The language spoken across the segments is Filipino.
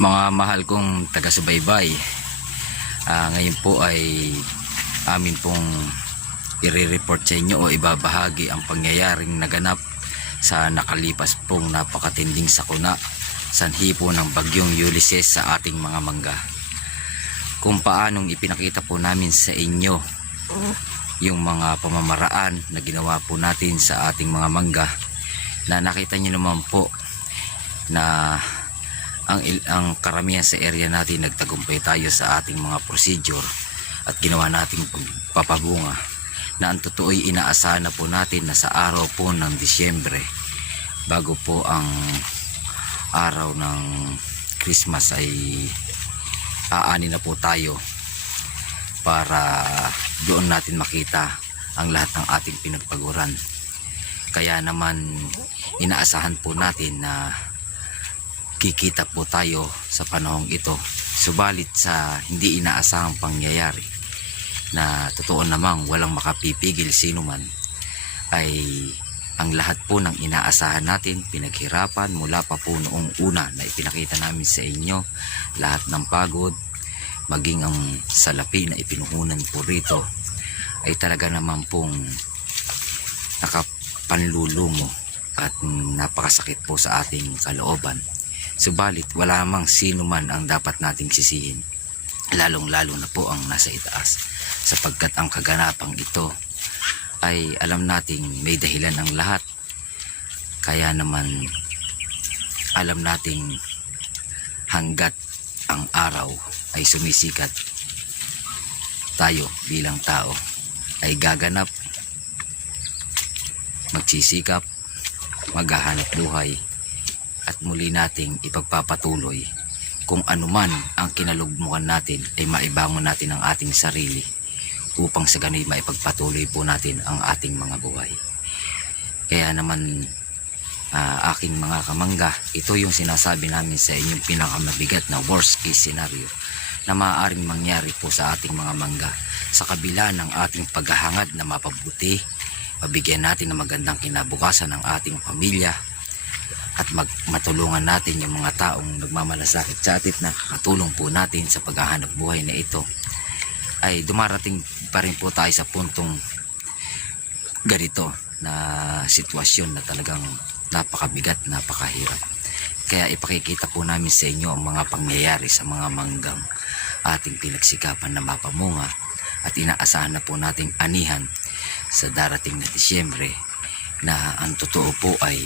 Mga mahal kong taga-subaybay, ngayon po ay amin pong i-report sa inyo o ibabahagi ang pangyayaring naganap sa nakalipas pong napakatinding sakuna sanhi po ng bagyong Ulysses sa ating mga mangga. Kung paanong ipinakita po namin sa inyo yung mga pamamaraan na ginawa po natin sa ating mga mangga, na nakita nyo naman po na ang karamihan sa area natin nagtagumpay tayo sa ating mga procedure at ginawa nating papabunga, na ang totoo'y inaasahan na po natin na sa araw po ng Disyembre, bago po ang araw ng Christmas, ay aani na po tayo para doon natin makita ang lahat ng ating pinagpaguran. Kaya naman inaasahan po natin na kikita po tayo sa panahong ito. Subalit sa hindi inaasahang pangyayari, na totoo namang walang makapipigil sino man, ay ang lahat po ng inaasahan natin, pinaghirapan mula pa po noong una na ipinakita namin sa inyo, lahat ng pagod, maging ang salapi na ipinuhunan po rito, ay talaga naman pong nakapanlulumo at napakasakit po sa ating kalooban. Subalit wala mang sino man ang dapat nating sisihin, lalong lalo na po ang nasa itaas, sapagkat ang kaganapang ito ay alam nating may dahilan ang lahat. Kaya naman alam nating hanggat ang araw ay sumisikat, tayo bilang tao ay gaganap, magsisikap, maghahanap buhay, at muli nating ipagpapatuloy kung anuman ang kinalugmukan natin, ay maibangon natin ang ating sarili upang sa ganun maipagpatuloy po natin ang ating mga buhay. Kaya naman aking mga kamangga, ito yung sinasabi namin sa inyong pinakamabigat na worst case scenario na maaaring mangyari po sa ating mga mangga, sa kabila ng ating paghahangad na mapabuti, mabigyan natin ng magandang kinabukasan ng ating pamilya, at matulungan natin yung mga taong nagmamalasakit sa atin, na katulong po natin sa paghahanap buhay na ito, ay dumarating pa rin po tayo sa puntong ganito na sitwasyon na talagang napakabigat, napakahirap. Kaya ipakikita po namin sa inyo ang mga pangyayari sa mga manggang ating pinagsikapan na mapamunga, at inaasahan na po nating anihan sa darating na Disyembre, na ang totoo po ay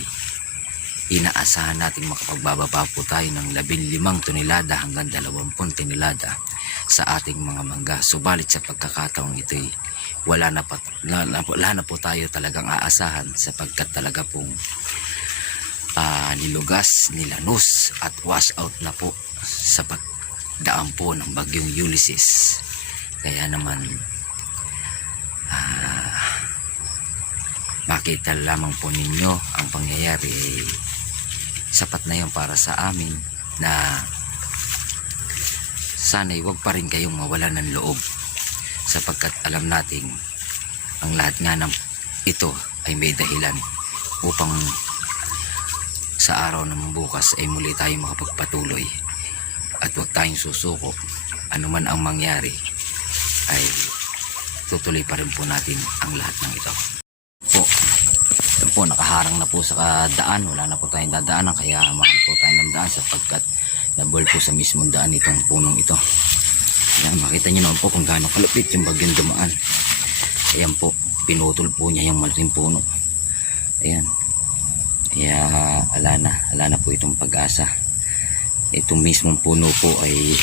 inaasahan nating makapagbababa po tayo ng 15 tonelada hanggang 20 tonelada sa ating mga mangga. Subalit sa pagkakataong ito'y wala na po tayo talagang aasahan, sapagkat talaga pong nilugas, nilanus at wash out na po sa pagdaan po ng bagyong Ulysses. Kaya naman makita lamang po ninyo ang pangyayari, sapat na yun para sa amin, na sana'y wag pa rin kayong mawalan ng loob, sapagkat alam nating ang lahat nga ng ito ay may dahilan upang sa araw ng bukas ay muli tayong makapagpatuloy, at wag tayong susuko. Anuman ang mangyari, ay tutuloy pa rin po natin ang lahat ng ito. Po, nakaharang na po sa daan, wala na po tayong dadaanan, kaya mahal po tayo ng daan, sapagkat nabol po sa mismong daan itong punong ito. Ayan, makita nyo naman po kung gaano kalupit yung bagyong dumaan. Ayan po, pinutol po niya yung malaking puno. Ayan, kaya ala na po itong pag-asa. Itong mismong puno po ay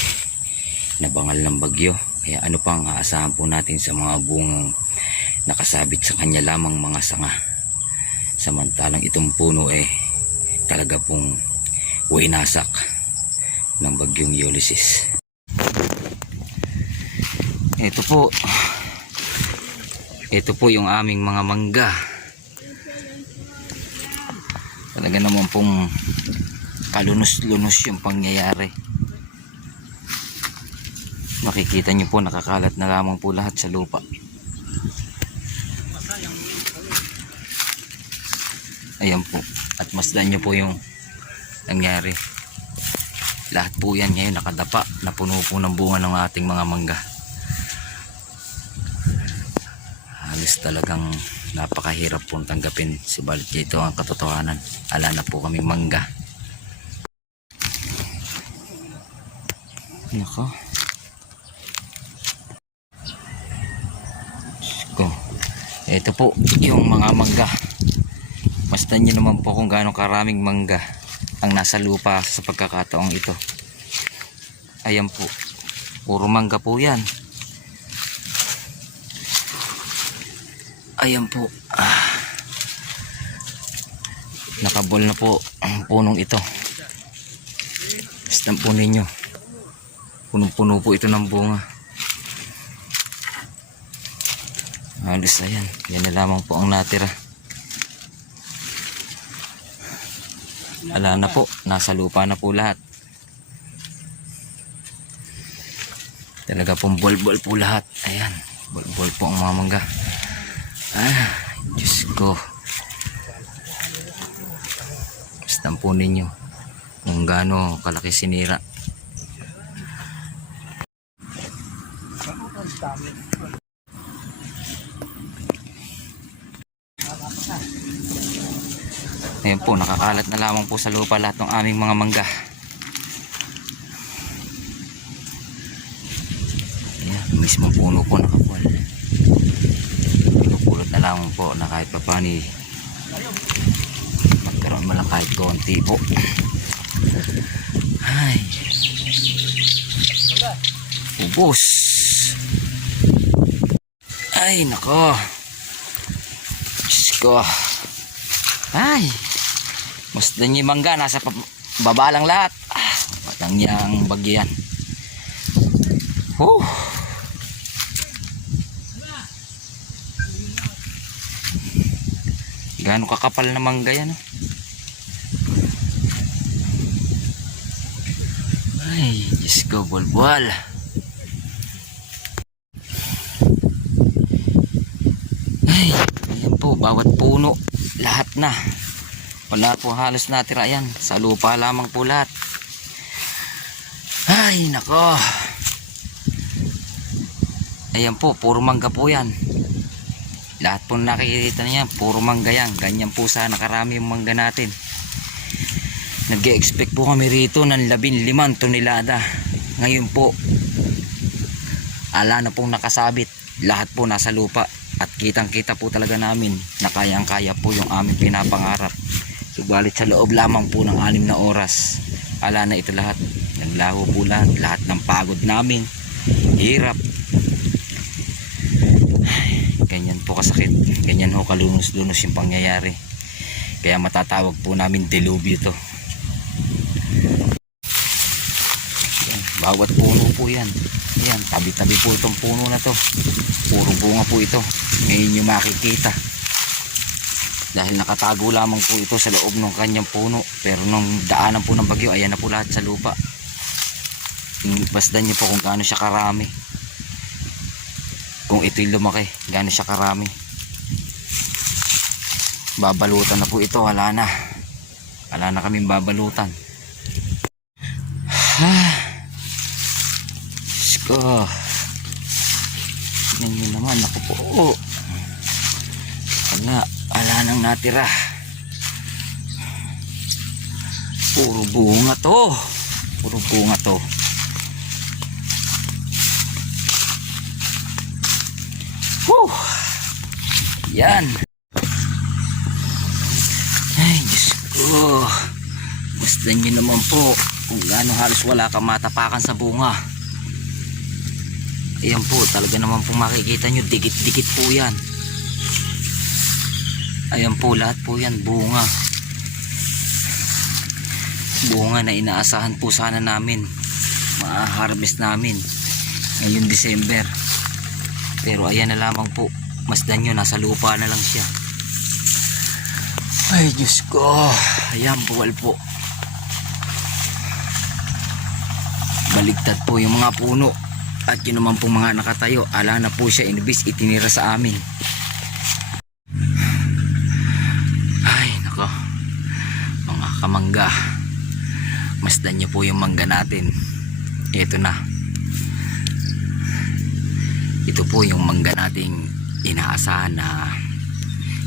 nabangal ng bagyo, kaya ano pang aasahan po natin sa mga bungang nakasabit sa kanya lamang mga sanga, samantalang itong puno talaga pong winasak ng bagyong Ulysses. Ito po yung aming mga mangga. Talaga naman pong kalunos-lunos yung pangyayari. Makikita nyo po, nakakalat na lamang po lahat sa lupa. Ayan po, at masdan nyo po yung nangyari. Lahat po yan ngayon nakadapa, napuno po ng bunga ng ating mga mangga. Halos talagang napakahirap pong tanggapin, subalit ito ang katotohanan. Ala na po kaming mangga. Nako. Ito po yung mga mangga. Masdan nyo naman po kung gaano karaming mangga ang nasa lupa sa pagkakataong ito. Ayan po, puro mangga po yan. Ayan po, nakabol na po ang punong ito. Masdan po ninyo, punong-puno po ito ng bunga. Halos ayan, yan na lamang po ang natira. Ala na po, nasa lupa na po lahat. Talaga pong bol-bol po lahat. Ayan, bol-bol po ang mga mangga. Diyos ko. Basta po ninyo kung gaano kalaki sinira. Ayan po, nakakalat na lamang po sa lupa lahat ng aming mga mangga. Ayan, mismo puno po nakapal. Pinupulot na lamang po na kahit papani magkaroon mo lang kahit konti po. Ay, ubos. Ay, nako. Diyos ko. Ay, masdan yung mangga nasa baba lang lahat. Matang niyang bagyan. Gaano kakapal na mangga yan, Ay, Diyos ko, bulbul. Ay, ayan po, bawat puno lahat na, wala po halos natira. Yan, sa lupa lamang po lahat. Ay, nako. Ayan po, puro mangga po yan. Lahat po nakikita niya, puro mangga yan. Ganyan po sana karami yung mangga natin. Nag-expect po kami rito ng 15 tonelada. Ngayon po, ala na pong nakasabit. Lahat po nasa lupa. At kitang kita po talaga namin na kayang kaya po yung aming pinapangarap. Subalit sa loob lamang po ng 6 na oras, ala na ito lahat. Naglaho po lahat ng pagod namin, hirap. Ay, ganyan po kasakit. Ganyan ho kalunos-lunos yung pangyayari. Kaya matatawag po namin delubyo to. Bawat puno po yan. Yan, tabi-tabi po itong puno na to. Puro bunga po ito. Ngayon yung makikita. Dahil nakatago lamang po ito sa loob ng kanyang puno. Pero nung daanan po ng bagyo, ayan na po lahat sa lupa. Basdan nyo po kung gaano siya karami. Kung ito'y lumaki, gaano siya karami. Babalutan na po ito, wala na. Wala na kaming babalutan. Ko. Tingnan naman, ako po. Wala nang natira. Puro bunga to. Puro bunga to. Yan. Ay, Diyos ko. Masdan nyo naman po kung gaano halos wala kang matapakan sa bunga. Ayan po, talaga naman po makikita nyo, dikit-dikit po yan. Ayan po, lahat po yan, bunga. Bunga na inaasahan po sana namin. Ma-harvest namin ngayong December. Pero ayan na lamang po, masdan nyo, nasa lupa na lang siya. Ay, Diyos ko. Ayan, buwal po. Baligtad po yung mga puno. At yun naman pong mga nakatayo, ala na po siya, inibis itinira sa amin. Ay, nako, mga kamangga, masdan nyo po yung mangga natin. Ito na. Ito po yung mangga nating inaasahan na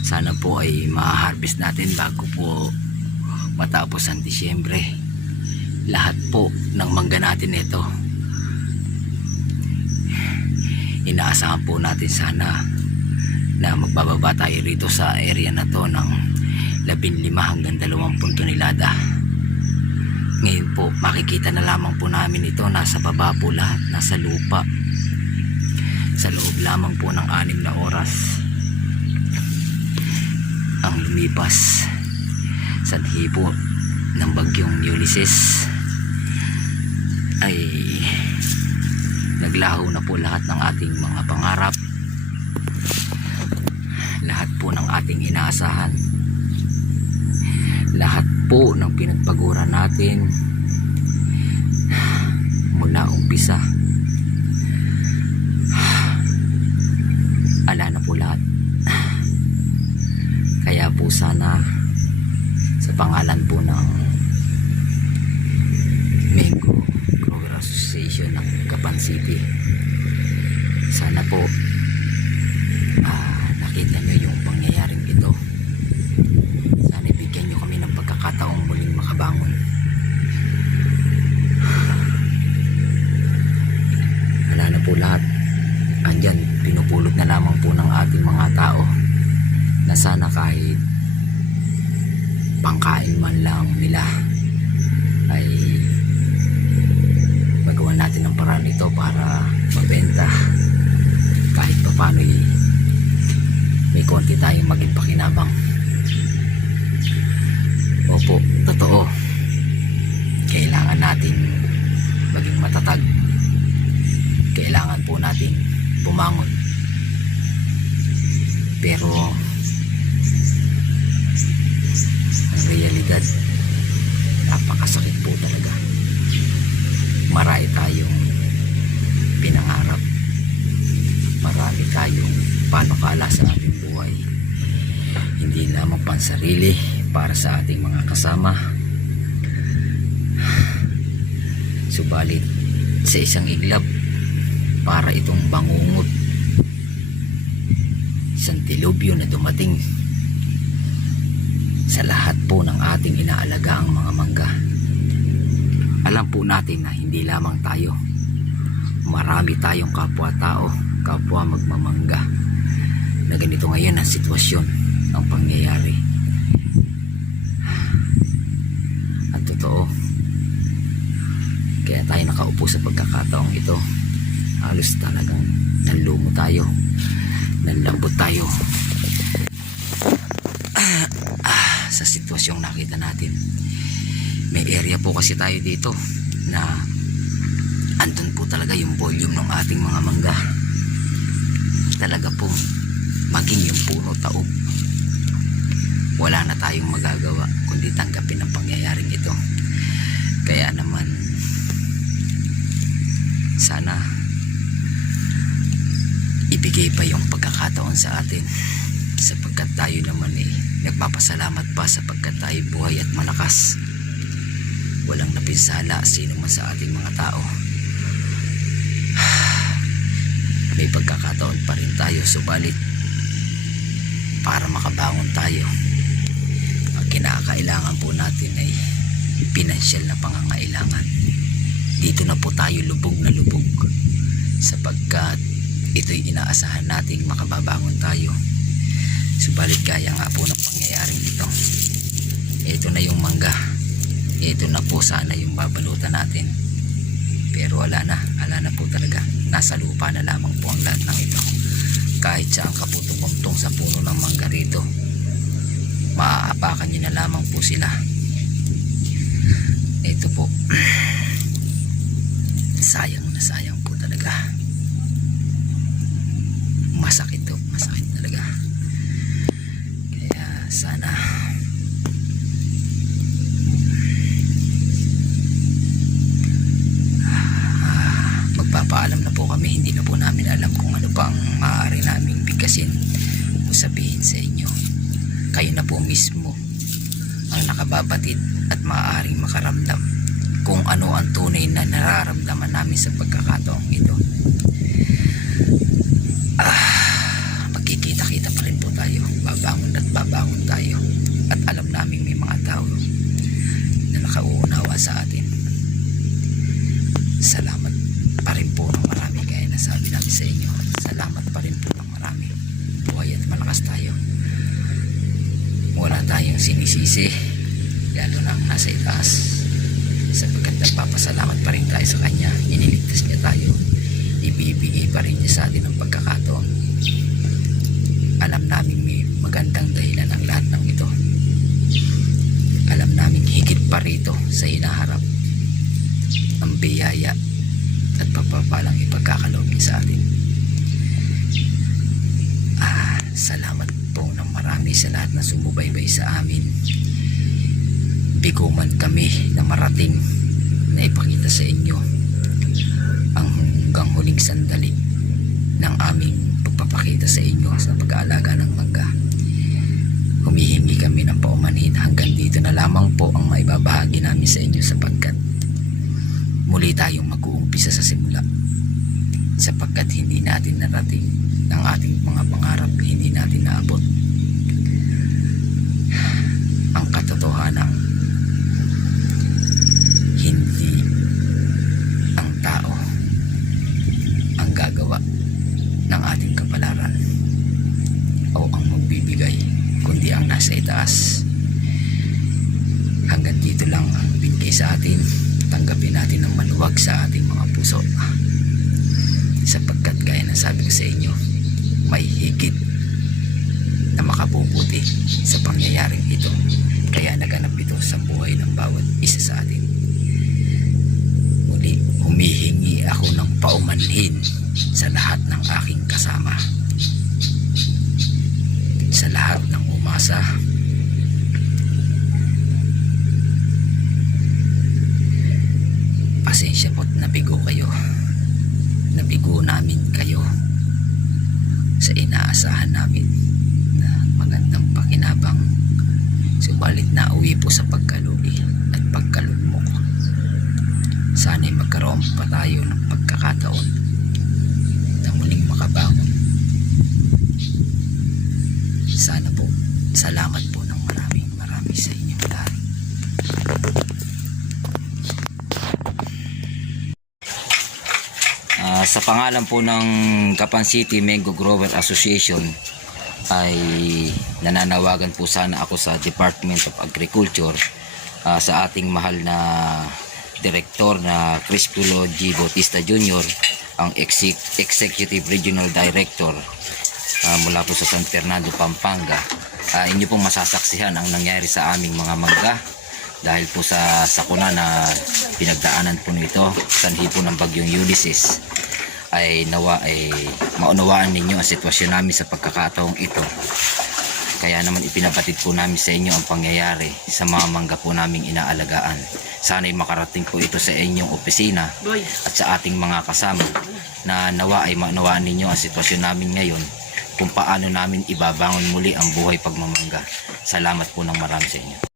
sana po ay ma-harvest natin bago po matapos ang Disyembre. Lahat po ng mangga natin ito, inaasahan po natin sana na magbababa tayo rito sa area na to ng 15 hanggang 20 tonelada. Ngayon po makikita na lamang po namin ito, nasa baba po lahat, nasa lupa. Sa loob lamang po ng 6 na oras ang lumipas sanhi po ng bagyong Ulysses ay naglaho na po lahat ng ating mga pangarap, lahat po ng ating inaasahan, lahat po ng pinagpaguran natin mula umpisa, ala na po lahat. Kaya po sana sa pangalan po ng Mango Grower Association ng Gapan City, sana po nakita nyo yung pangyayaring ito. Sana ibigyan nyo kami ng pagkakataong muling makabangon. Wala na po lahat. Andyan, pinupulot na lamang po ng ating mga tao na sana kahit pangkain man lang nila ay magawa natin ng paraan ito para mabenta kahit pa paano may konti tayong maging pakinabang. Opo, totoo, kailangan natin maging matatag, kailangan po natin bumangon, pero ang realidad napakasakit po talaga. Marami tayong pinangarap, marami tayong panukala sa ating buhay, hindi lamang pansarili, para sa ating mga kasama. Subalit sa isang iglap, para itong bangungot, isang dilubyo na dumating sa lahat po ng ating inaalagaang mga mangga. Alam po natin na hindi lamang tayo, marami tayong kapwa-tao, kapwa magmamangga na ganito ngayon ang sitwasyon ng pangyayari. At totoo, kaya tayo nakaupo sa pagkakataong ito, halos talagang nanlumo tayo, nanlambot tayo sa sitwasyong nakita natin. May area po kasi tayo dito na andun po talaga yung volume ng ating mga mangga. Talaga po maging yung puno taob, wala na tayong magagawa kundi tanggapin ang pangyayaring ito. Kaya naman sana ibigay pa yung pagkakataon sa atin, sapagkat tayo naman nagpapasalamat pa sapagkat tayo buhay at malakas. Walang napinsala sino man sa ating mga tao. May pagkakataon pa rin tayo, subalit para makabangon tayo, ang kinakailangan po natin ay pinansyal na pangangailangan. Dito na po tayo lubog na lubog, sapagkat ito'y inaasahan nating makababangon tayo. Subalit kaya nga po ng pangyayaring ito, ito na yung mangga, ito na po sana yung babalutan natin, pero wala na po talaga. Nasa lupa na lamang po ang lahat ng ito. Kahit sa ang kaputong-puntong sa puno ng mangga rito, maaapakan nyo na lamang po sila. Ito po, sayang na sayang po talaga. Masakit to, masakit talaga. Kaya sana magpapaalam na po kami. Hindi na po namin alam kung ano pang maaari naming bigkasin o sabihin sa inyo. Kayo na po mismo ang nakababatid at maaaring makaramdam kung ano ang tunay na nararamdaman namin sa pagkakataong ito. Magkikita-kita pa rin po tayo, babangon at babangon tayo, at alam namin may mga tao na nakauunawa sa atin. Salamat pa rin po ng marami, kaya nasabi namin sa inyo, salamat pa rin po ng marami. Buhay at malakas tayo, wala tayong sinisisi, lalo na ang nasa itaas, sapagkat nagpapasalamat pa rin tayo sa kanya. Iniligtas niya tayo, ibibigay pa rin niya sa atin ang pagkakataon. Alam namin may magandang dahilan ang lahat ng ito. Alam namin higit pa rito sa hinaharap ang biyaya at pagpapalang ipagkakaloob niya sa atin. Salamat po ng marami sa lahat na sumubaybay sa amin. Bigo man kami na marating na ipakita sa inyo ang hanggang huling sandali ng aming pagpapakita sa inyo sa pag-aalaga ng mangga. Humihingi kami ng paumanhin, hanggang dito na lamang po ang maibabahagi namin sa inyo, sapagkat muli tayong mag-uumpisa sa simula, sapagkat hindi natin narating ang ating mga pangarap, hindi natin naabot. Ang katotohanan, hindi ang tao ang gagawa ng ating kapalaran o ang magbibigay, kundi ang nasa itaas. Hanggang dito lang ang binigay sa atin. Tanggapin natin ng maluwag sa ating mga puso, sapagkat gaya ng sabi ko sa inyo, may higit na makabubuti sa pangyayaring ito, kaya naganap ito sa buhay ng bawat isa sa atin. Muli, humihingi ako ng paumanhin sa lahat ng aking kasama, sa lahat ng umasa, pasensya po't nabigo kayo, nabigo namin kayo sa inaasahan namin na magandang pakinabang, subalit nauwi po sa pagkalugi at pagkalugmok. Sana'y magkaroon pa tayo ng pagkakataon na muling makabangon. Sana po, salamat po ng maraming sa inyong lahat. Sa pangalan po ng Gapan City Mango Grower Association ay nananawagan po sana ako sa Department of Agriculture, sa ating mahal na Direktor na Crispilo G. Bautista Jr., ang Executive Regional Director mula po sa San Fernando, Pampanga. Inyo pong masasaksihan ang nangyari sa aming mga mangga dahil po sa sakuna na pinagdaanan po nito, sanhi po ng bagyong Ulysses. Ay nawa ay maunawaan ninyo ang sitwasyon namin sa pagkakataong ito. Kaya naman ipinabatid po namin sa inyo ang pangyayari sa mga mangga po naming inaalagaan. Sana'y makarating po ito sa inyong opisina at sa ating mga kasama, na nawa ay maunawaan ninyo ang sitwasyon namin ngayon, kung paano namin ibabangon muli ang buhay pagmamangga. Salamat po ng marami sa inyo.